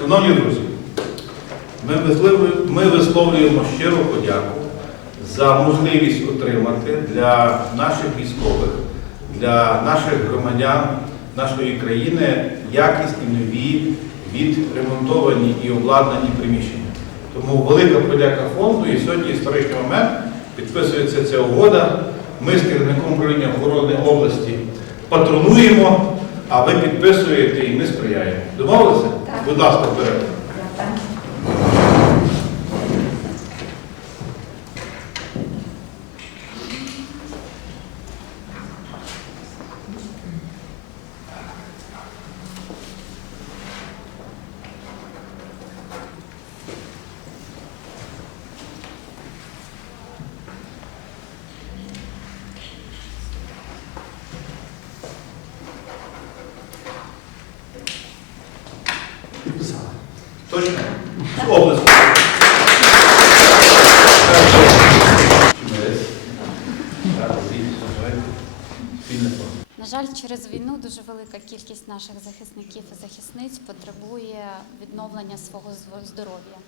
Шановні друзі, ми ми висловлюємо щиру подяку за можливість отримати для наших військових, для наших громадян нашої країни якісні нові відремонтовані і обладнані приміщення. Тому велика подяка фонду і сьогодні історичний момент підписується ця угода. Ми з керівником управління охорони області патронуємо, а ви підписуєте і ми сприяємо. Домовилися? Будь ласка, вперед. Точно? З області. На жаль, через війну дуже велика кількість наших захисників і захисниць потребує відновлення свого здоров'я.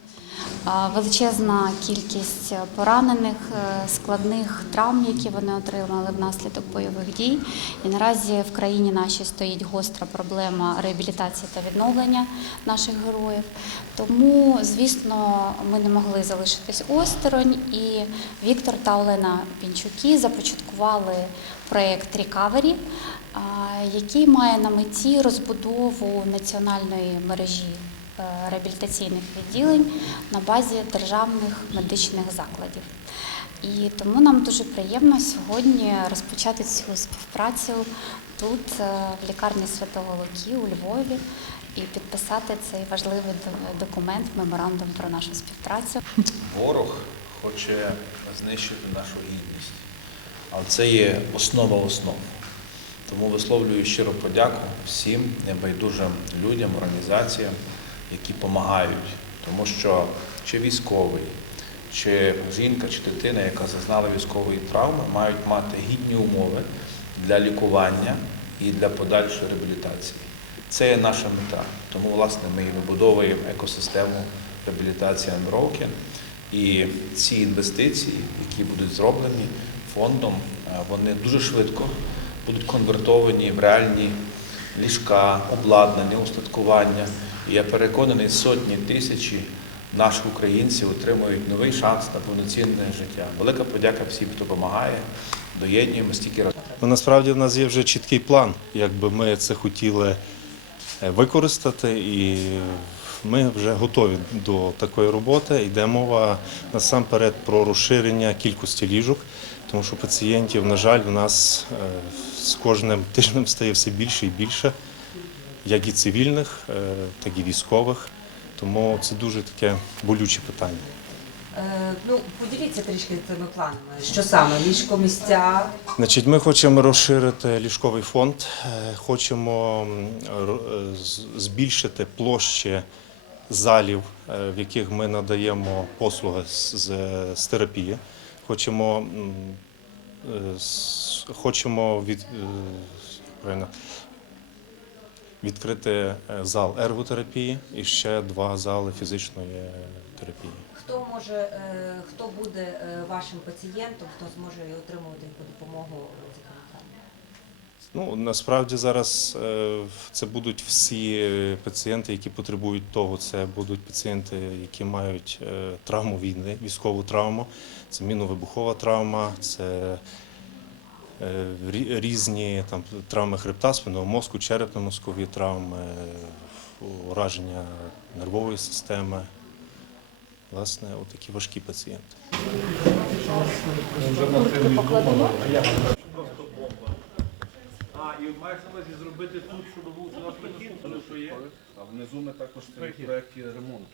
Величезна кількість поранених, е, складних травм, які вони отримали внаслідок бойових дій. І наразі в країні нашій стоїть гостра проблема реабілітації та відновлення наших героїв. Тому, звісно, ми не могли залишитись осторонь. І Віктор та Олена Пінчуки започаткували проєкт Рікавері, який має на меті розбудову національної мережі е, реабілітаційних відділень на базі державних медичних закладів. І тому нам дуже приємно сьогодні розпочати цю співпрацю тут, е, в лікарні Святого Луки у Львові, і підписати цей важливий документ, меморандум про нашу співпрацю. Ворог хоче знищити нашу гідність, але це є основа основ. Тому висловлюю щиро подяку всім небайдужим людям, організаціям, які допомагають. Тому що чи військовий, чи жінка, чи дитина, яка зазнала військової травми, мають мати гідні умови для лікування і для подальшої реабілітації. Це є наша мета. Тому, власне, ми вибудовуємо екосистему реабілітації Unbroken. І ці інвестиції, які будуть зроблені фондом, е, вони дуже швидко будуть конвертовані в реальні ліжка, обладнання, устаткування. І я переконаний, сотні тисячі наших українців отримують новий шанс на повноцінне життя. Велика подяка всім, хто допомагає. Доєднуємо стільки разів. Ну, насправді в нас є вже чіткий план, як би ми це хотіли е, використати, і ми вже готові до такої роботи. Йде мова насамперед про розширення кількості ліжок, тому що пацієнтів, на жаль, в нас е, з кожним тижнем стає все більше і більше, як і цивільних, е, так і військових. Тому це дуже таке болюче питання. Е, Ну, поділіться трішки цими планами. Що саме? Ліжко місця? Значить, ми хочемо розширити ліжковий фонд, хочемо збільшити площі залів, в яких ми надаємо послуги з, з, з терапії. Хочемо, е, хочемо від, е, відкрити е, зал ерготерапії і ще два зали фізичної терапії. Хто може, хто буде вашим пацієнтом, хто зможе отримувати допомогу? Ну насправді зараз е, це будуть всі е, пацієнти, які потребують того. Це будуть пацієнти, які мають е, травму війни, військову травму, це міновибухова травма, це різні там травми хребта, спинного мозку, черепно-мозкові травми, ураження нервової системи. Власне, отакі важкі пацієнти. І маєш на увазі зробити тут, щоб був у нас прохід, тому що є. А внизу ми також в проєкті ремонт.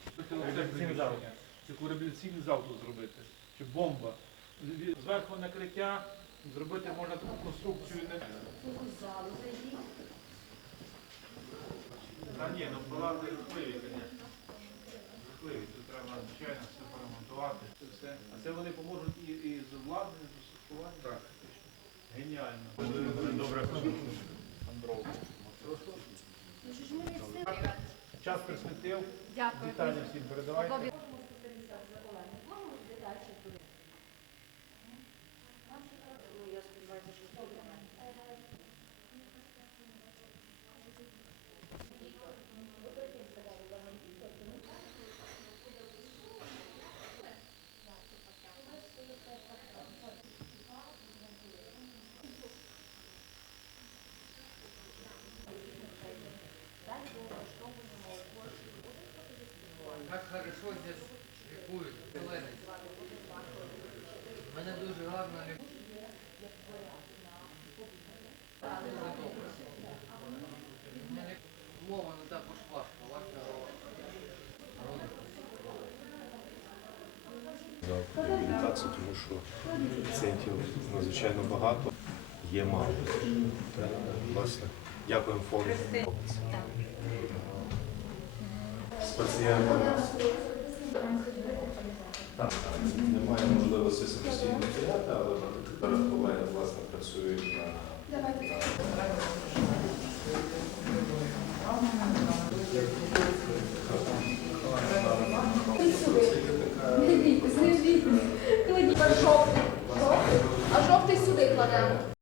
Таку реабілітаційний зал тут зробити. Чи бомба. Зверху накриття зробити можна таку конструкцію. Не... Та ні, ну палати жахливі, звісно. Жахливі, тут треба, звичайно, все працювати. Це все. А це вони поможуть і, і з обладнанням, з устаткуванням? Так. Геніально. Добре. Час присвятив. Дякую. Вітання всім передавайте. Так хорошо здесь лікують. Мене дуже гарно лікують. Дуже добре. Мене мова не також важко, важко робити. реабілітацію, тому що пацієнтів надзвичайно багато, є мало. Власне, дякуємо фонду сесія. Немає можливості самостійно стояти, але тепер колеги власне працюють на Не бійте, не бійте. А жовтий сюди кладемо.